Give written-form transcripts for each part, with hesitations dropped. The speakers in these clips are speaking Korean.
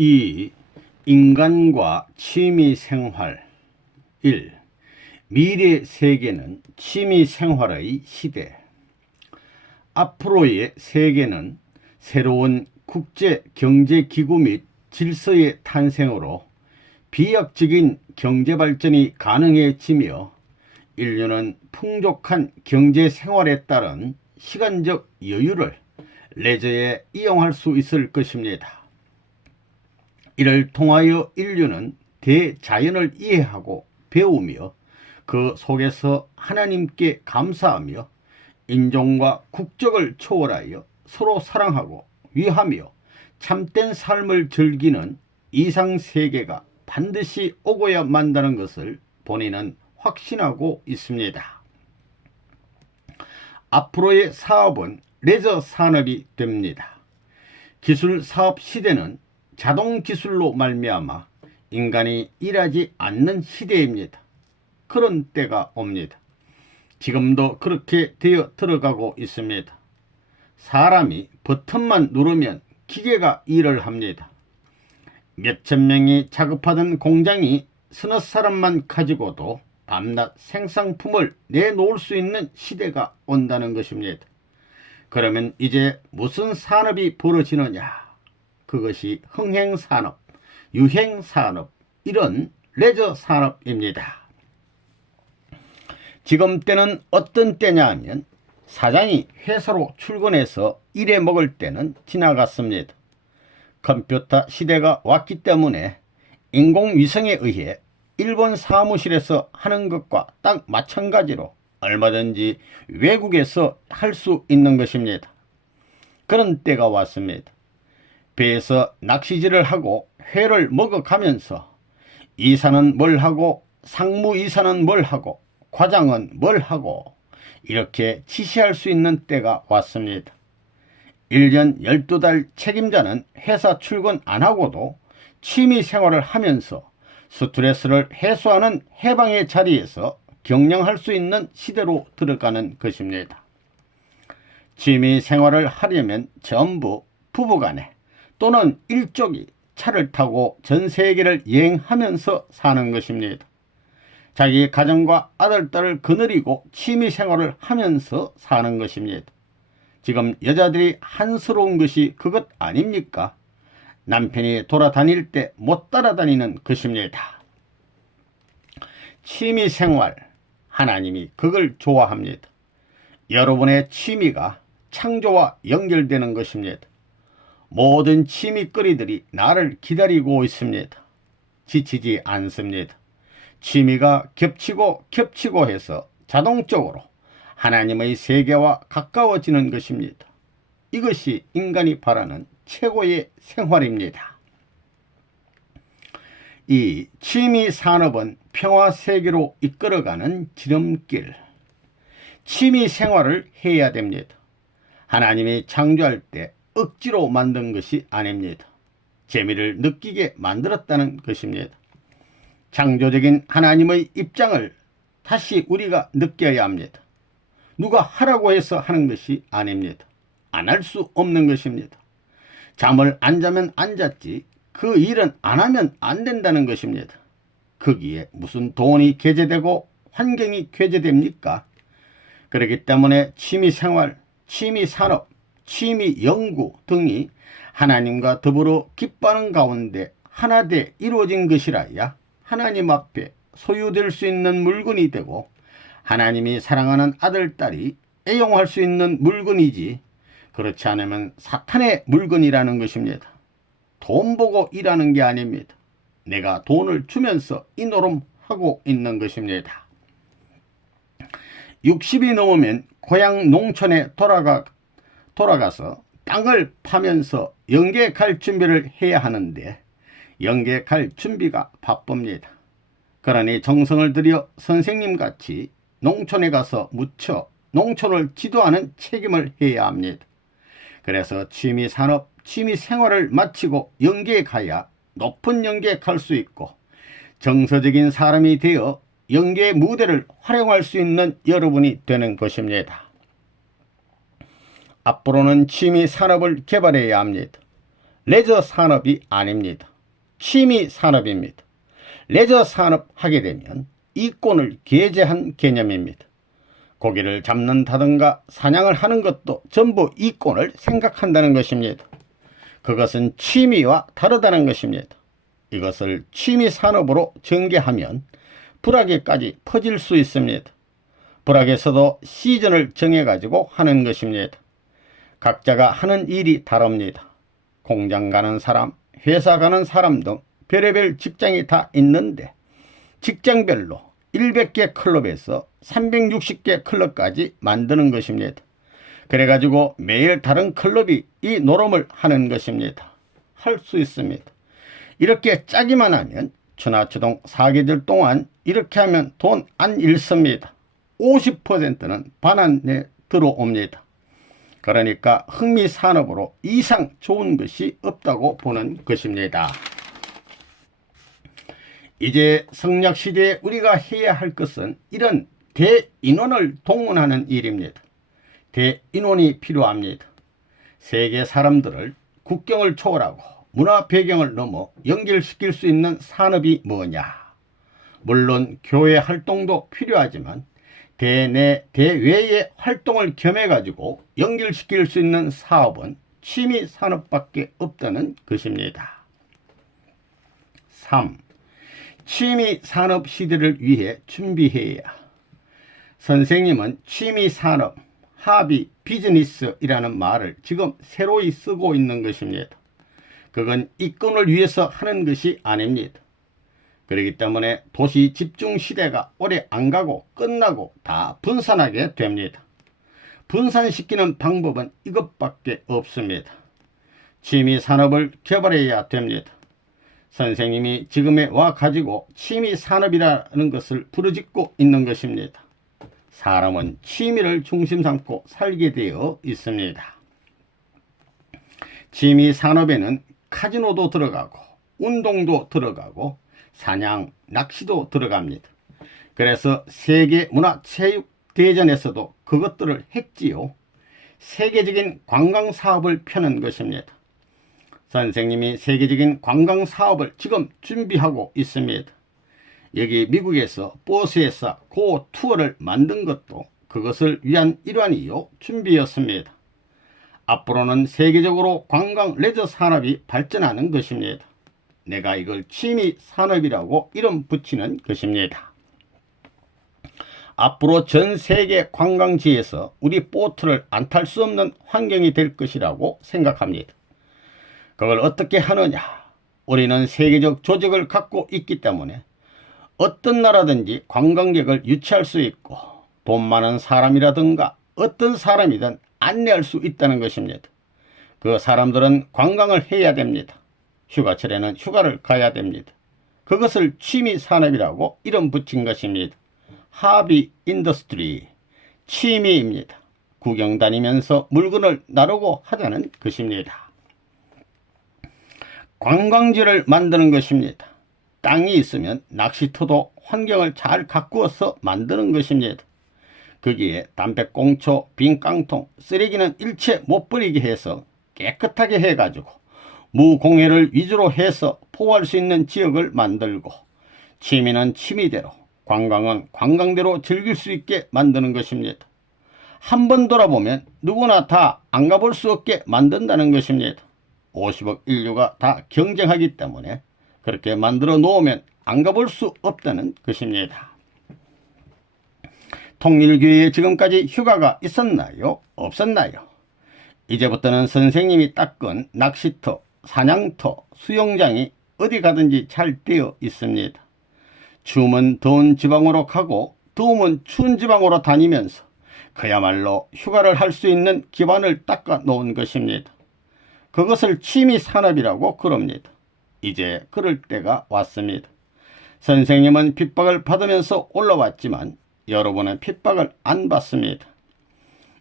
2. 인간과 취미생활. 1. 미래 세계는 취미생활의 시대. 앞으로의 세계는 새로운 국제경제기구 및 질서의 탄생으로 비약적인 경제발전이 가능해지며 인류는 풍족한 경제생활에 따른 시간적 여유를 레저에 이용할 수 있을 것입니다. 이를 통하여 인류는 대자연을 이해하고 배우며 그 속에서 하나님께 감사하며 인종과 국적을 초월하여 서로 사랑하고 위하며 참된 삶을 즐기는 이상세계가 반드시 오고야 만다는 것을 본인은 확신하고 있습니다. 앞으로의 사업은 레저 산업이 됩니다. 기술 사업 시대는 자동 기술로 말미암아 인간이 일하지 않는 시대입니다. 그런 때가 옵니다. 지금도 그렇게 되어 들어가고 있습니다. 사람이 버튼만 누르면 기계가 일을 합니다. 몇천 명이 작업하던 공장이 서너 사람만 가지고도 밤낮 생산품을 내놓을 수 있는 시대가 온다는 것입니다. 그러면 이제 무슨 산업이 벌어지느냐? 그것이 흥행산업, 유행산업, 이런 레저 산업입니다. 지금 때는 어떤 때냐 하면 사장이 회사로 출근해서 일해 먹을 때는 지나갔습니다. 컴퓨터 시대가 왔기 때문에 인공위성에 의해 일본 사무실에서 하는 것과 딱 마찬가지로 얼마든지 외국에서 할 수 있는 것입니다. 그런 때가 왔습니다. 배에서 낚시질을 하고 회를 먹어가면서 이사는 뭘 하고 상무이사는 뭘 하고 과장은 뭘 하고 이렇게 지시할 수 있는 때가 왔습니다. 1년 12달 책임자는 회사 출근 안 하고도 취미생활을 하면서 스트레스를 해소하는 해방의 자리에서 경영할 수 있는 시대로 들어가는 것입니다. 취미생활을 하려면 전부 부부간에 또는 일족이 차를 타고 전 세계를 여행하면서 사는 것입니다. 자기 가정과 아들, 딸을 거느리고 취미생활을 하면서 사는 것입니다. 지금 여자들이 한스러운 것이 그것 아닙니까? 남편이 돌아다닐 때 못 따라다니는 것입니다. 취미생활, 하나님이 그걸 좋아합니다. 여러분의 취미가 창조와 연결되는 것입니다. 모든 취미거리들이 나를 기다리고 있습니다. 지치지 않습니다. 취미가 겹치고 해서 자동적으로 하나님의 세계와 가까워지는 것입니다. 이것이 인간이 바라는 최고의 생활입니다. 이 취미산업은 평화세계로 이끌어가는 지름길. 취미생활을 해야 됩니다. 하나님이 창조할 때 억지로 만든 것이 아닙니다. 재미를 느끼게 만들었다는 것입니다. 창조적인 하나님의 입장을 다시 우리가 느껴야 합니다. 누가 하라고 해서 하는 것이 아닙니다. 안 할 수 없는 것입니다. 잠을 안 자면 안 잤지 그 일은 안 하면 안 된다는 것입니다. 거기에 무슨 돈이 게재되고 환경이 게재됩니까? 그렇기 때문에 취미생활, 취미산업, 취미연구 등이 하나님과 더불어 기뻐하는 가운데 하나되 이루어진 것이라야 하나님 앞에 소유될 수 있는 물건이 되고 하나님이 사랑하는 아들, 딸이 애용할 수 있는 물건이지 그렇지 않으면 사탄의 물건이라는 것입니다. 돈 보고 일하는 게 아닙니다. 내가 돈을 주면서 이 노름하고 있는 것입니다. 60이 넘으면 고향 농촌에 돌아가서 땅을 파면서 영계 갈 준비를 해야 하는데 영계 갈 준비가 바쁩니다. 그러니 정성을 들여 선생님같이 농촌에 가서 묻혀 농촌을 지도하는 책임을 해야 합니다. 그래서 취미산업, 취미생활을 마치고 영계에 가야 높은 영계에 갈 수 있고 정서적인 사람이 되어 영계의 무대를 활용할 수 있는 여러분이 되는 것입니다. 앞으로는 취미산업을 개발해야 합니다. 레저 산업이 아닙니다. 취미 산업입니다. 레저 산업 하게 되면 이권을 계제한 개념입니다. 고기를 잡는다든가 사냥을 하는 것도 전부 이권을 생각한다는 것입니다. 그것은 취미와 다르다는 것입니다. 이것을 취미 산업으로 전개하면 불악에까지 퍼질 수 있습니다. 불악에서도 시즌을 정해가지고 하는 것입니다. 각자가 하는 일이 다릅니다. 공장 가는 사람, 회사 가는 사람 등 별의별 직장이 다 있는데 직장별로 100개 클럽에서 360개 클럽까지 만드는 것입니다. 그래가지고 매일 다른 클럽이 이 노름을 하는 것입니다. 할 수 있습니다. 이렇게 짜기만 하면 추나추동 4계절 동안 이렇게 하면 돈 안 잃습니다. 50%는 반환에 들어옵니다. 그러니까 흥미산업으로 이상 좋은 것이 없다고 보는 것입니다. 이제 성약시대에 우리가 해야 할 것은 이런 대인원을 동원하는 일입니다. 대인원이 필요합니다. 세계 사람들을 국경을 초월하고 문화 배경을 넘어 연결시킬 수 있는 산업이 뭐냐? 물론 교회 활동도 필요하지만 대내 대외의 활동을 겸해가지고 연결시킬 수 있는 사업은 취미 산업밖에 없다는 것입니다. 3. 취미 산업 시대를 위해 준비해야. 선생님은 취미 산업, 하비, 비즈니스이라는 말을 지금 새로이 쓰고 있는 것입니다. 그건 이권을 위해서 하는 것이 아닙니다. 그렇기 때문에 도시 집중 시대가 오래 안 가고 끝나고 다 분산하게 됩니다. 분산시키는 방법은 이것밖에 없습니다. 취미 산업을 개발해야 됩니다. 선생님이 지금에 와 가지고 취미 산업이라는 것을 부르짖고 있는 것입니다. 사람은 취미를 중심 삼고 살게 되어 있습니다. 취미 산업에는 카지노도 들어가고 운동도 들어가고 사냥, 낚시도 들어갑니다. 그래서 세계문화체육대전에서도 그것들을 했지요. 세계적인 관광사업을 펴는 것입니다. 선생님이 세계적인 관광사업을 지금 준비하고 있습니다. 여기 미국에서 버스에서 그 투어를 만든 것도 그것을 위한 일환이요 준비였습니다. 앞으로는 세계적으로 관광 레저 산업이 발전하는 것입니다. 내가 이걸 취미 산업이라고 이름 붙이는 것입니다. 앞으로 전 세계 관광지에서 우리 보트를 안 탈 수 없는 환경이 될 것이라고 생각합니다. 그걸 어떻게 하느냐? 우리는 세계적 조직을 갖고 있기 때문에 어떤 나라든지 관광객을 유치할 수 있고 돈 많은 사람이라든가 어떤 사람이든 안내할 수 있다는 것입니다. 그 사람들은 관광을 해야 됩니다. 휴가철에는 휴가를 가야 됩니다. 그것을 취미 산업이라고 이름 붙인 것입니다. 하비 인더스트리, 취미입니다. 구경 다니면서 물건을 나르고 하자는 것입니다. 관광지를 만드는 것입니다. 땅이 있으면 낚시터도 환경을 잘 가꾸어서 만드는 것입니다. 거기에 담배꽁초, 빈 깡통, 쓰레기는 일체 못 버리게 해서 깨끗하게 해가지고 무공해를 위주로 해서 포괄할 수 있는 지역을 만들고 취미는 취미대로, 관광은 관광대로 즐길 수 있게 만드는 것입니다. 한번 돌아보면 누구나 다 안 가볼 수 없게 만든다는 것입니다. 50억 인류가 다 경쟁하기 때문에 그렇게 만들어 놓으면 안 가볼 수 없다는 것입니다. 통일교회에 지금까지 휴가가 있었나요? 없었나요? 이제부터는 선생님이 닦은 낚시터, 사냥터, 수영장이 어디 가든지 잘 되어 있습니다. 추우면 더운 지방으로 가고 더우면 추운 지방으로 다니면서 그야말로 휴가를 할 수 있는 기반을 닦아 놓은 것입니다. 그것을 취미 산업이라고 그럽니다. 이제 그럴 때가 왔습니다. 선생님은 핍박을 받으면서 올라왔지만 여러분은 핍박을 안 받습니다.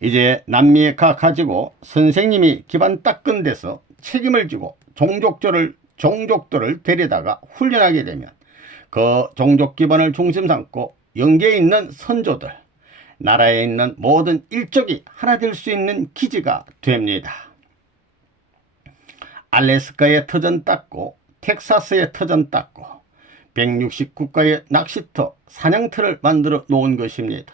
이제 남미에 가지고 선생님이 기반 닦은 데서 책임을 지고 종족들을 데려다가 훈련하게 되면 그 종족 기반을 중심 삼고 영계에 있는 선조들, 나라에 있는 모든 일족이 하나 될 수 있는 기지가 됩니다. 알래스카에 터전 닦고 텍사스에 터전 닦고 160국가의 낚시터, 사냥터를 만들어 놓은 것입니다.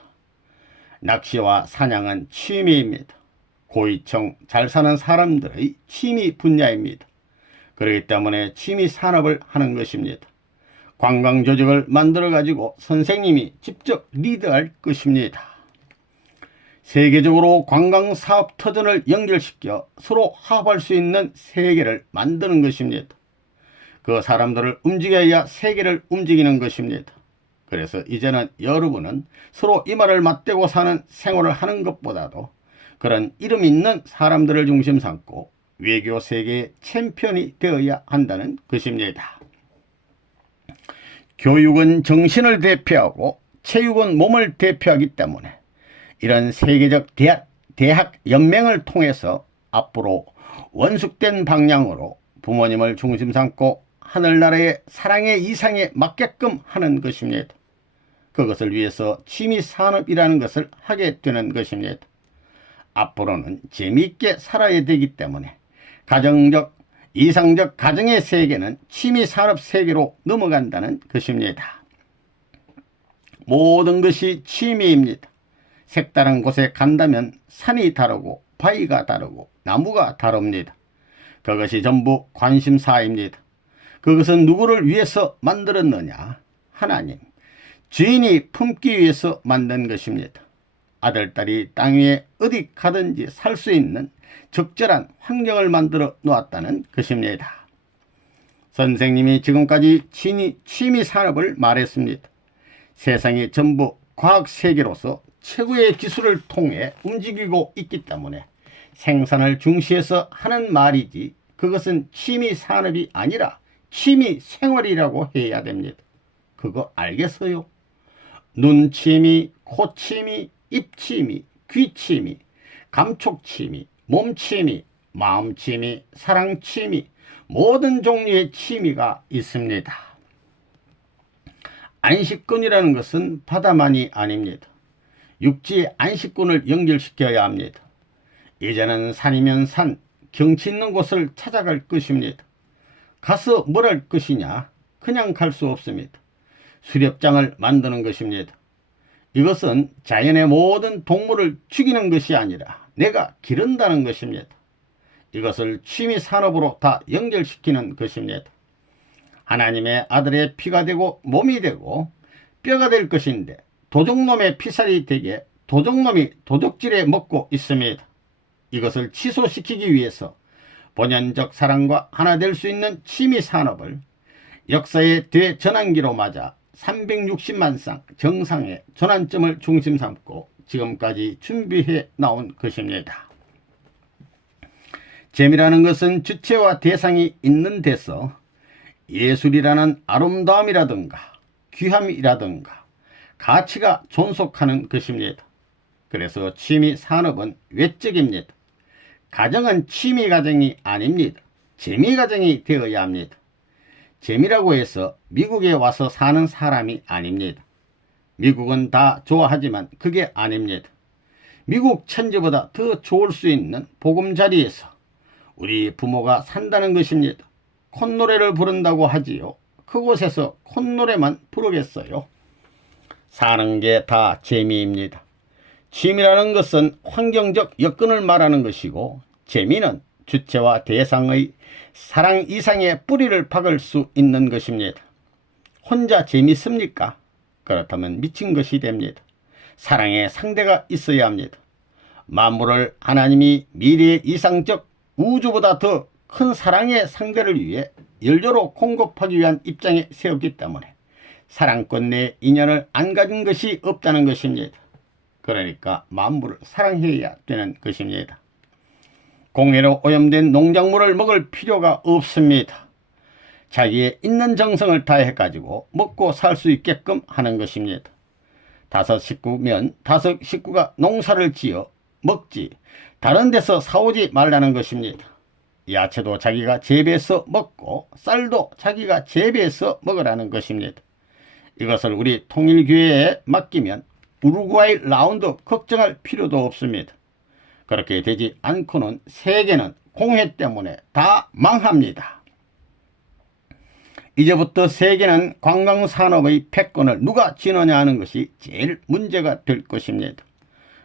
낚시와 사냥은 취미입니다. 고위층 잘 사는 사람들의 취미 분야입니다. 그렇기 때문에 취미 산업을 하는 것입니다. 관광 조직을 만들어 가지고 선생님이 직접 리드할 것입니다. 세계적으로 관광 사업 터전을 연결시켜 서로 화합할 수 있는 세계를 만드는 것입니다. 그 사람들을 움직여야 세계를 움직이는 것입니다. 그래서 이제는 여러분은 서로 이마를 맞대고 사는 생활을 하는 것보다도 그런 이름 있는 사람들을 중심 삼고 외교 세계의 챔피언이 되어야 한다는 것입니다. 교육은 정신을 대표하고 체육은 몸을 대표하기 때문에 이런 세계적 대학 연맹을 통해서 앞으로 원숙된 방향으로 부모님을 중심 삼고 하늘나라의 사랑의 이상에 맞게끔 하는 것입니다. 그것을 위해서 취미산업이라는 것을 하게 되는 것입니다. 앞으로는 재미있게 살아야 되기 때문에 가정적, 이상적 가정의 세계는 취미산업 세계로 넘어간다는 것입니다. 모든 것이 취미입니다. 색다른 곳에 간다면 산이 다르고 바위가 다르고 나무가 다릅니다. 그것이 전부 관심사입니다. 그것은 누구를 위해서 만들었느냐? 하나님, 주인이 품기 위해서 만든 것입니다. 아들, 딸이 땅 위에 어디 가든지 살 수 있는 적절한 환경을 만들어 놓았다는 것입니다. 선생님이 지금까지 취미 산업을 말했습니다. 세상이 전부 과학세계로서 최고의 기술을 통해 움직이고 있기 때문에 생산을 중시해서 하는 말이지 그것은 취미 산업이 아니라 취미 생활이라고 해야 됩니다. 그거 알겠어요? 눈취미, 코취미, 입취미, 귀취미, 감촉취미, 몸취미, 마음취미, 사랑취미, 모든 종류의 취미가 있습니다. 안식권이라는 것은 바다만이 아닙니다. 육지의 안식권을 연결시켜야 합니다. 이제는 산이면 산, 경치 있는 곳을 찾아갈 것입니다. 가서 뭘 할 것이냐? 그냥 갈 수 없습니다. 수렵장을 만드는 것입니다. 이것은 자연의 모든 동물을 죽이는 것이 아니라 내가 기른다는 것입니다. 이것을 취미 산업으로 다 연결시키는 것입니다. 하나님의 아들의 피가 되고 몸이 되고 뼈가 될 것인데 도적놈의 피살이 되게 도적놈이 도적질에 먹고 있습니다. 이것을 취소시키기 위해서 본연적 사랑과 하나 될 수 있는 취미 산업을 역사의 대전환기로 맞아 360만 쌍 정상의 전환점을 중심 삼고 지금까지 준비해 나온 것입니다. 재미라는 것은 주체와 대상이 있는 데서 예술이라는 아름다움이라든가 귀함이라든가 가치가 존속하는 것입니다. 그래서 취미 산업은 외적입니다. 가정은 취미 가정이 아닙니다. 재미 가정이 되어야 합니다. 재미라고 해서 미국에 와서 사는 사람이 아닙니다. 미국은 다 좋아하지만 그게 아닙니다. 미국 천지보다 더 좋을 수 있는 보금자리에서 우리 부모가 산다는 것입니다. 콧노래를 부른다고 하지요. 그곳에서 콧노래만 부르겠어요? 사는 게 다 재미입니다. 취미라는 것은 환경적 여건을 말하는 것이고 재미는 주체와 대상의 사랑 이상의 뿌리를 박을 수 있는 것입니다. 혼자 재밌습니까? 그렇다면 미친 것이 됩니다. 사랑의 상대가 있어야 합니다. 만물을 하나님이 미래의 이상적 우주보다 더 큰 사랑의 상대를 위해 연료로 공급하기 위한 입장에 세웠기 때문에 사랑권 내 인연을 안 가진 것이 없다는 것입니다. 그러니까 만물을 사랑해야 되는 것입니다. 공해로 오염된 농작물을 먹을 필요가 없습니다. 자기의 있는 정성을 다해 가지고 먹고 살 수 있게끔 하는 것입니다. 5식구면 5식구가 농사를 지어 먹지 다른 데서 사오지 말라는 것입니다. 야채도 자기가 재배해서 먹고 쌀도 자기가 재배해서 먹으라는 것입니다. 이것을 우리 통일교회에 맡기면 우루과이 라운드 걱정할 필요도 없습니다. 그렇게 되지 않고는 세계는 공해 때문에 다 망합니다. 이제부터 세계는 관광산업의 패권을 누가 지느냐 하는 것이 제일 문제가 될 것입니다.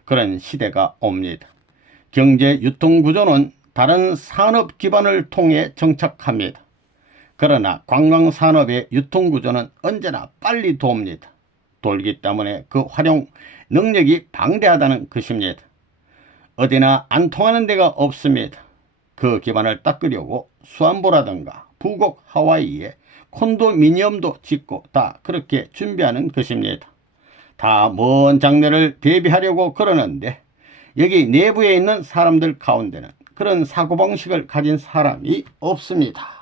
그런 시대가 옵니다. 경제 유통구조는 다른 산업 기반을 통해 정착합니다. 그러나 관광산업의 유통구조는 언제나 빨리 돕니다. 돌기 때문에 그 활용 능력이 방대하다는 것입니다. 어디나 안 통하는 데가 없습니다. 그 기반을 닦으려고 수안보라든가 북옥 하와이에 콘도미니엄도 짓고 다 그렇게 준비하는 것입니다. 다 먼 장래를 대비하려고 그러는데 여기 내부에 있는 사람들 가운데는 그런 사고방식을 가진 사람이 없습니다.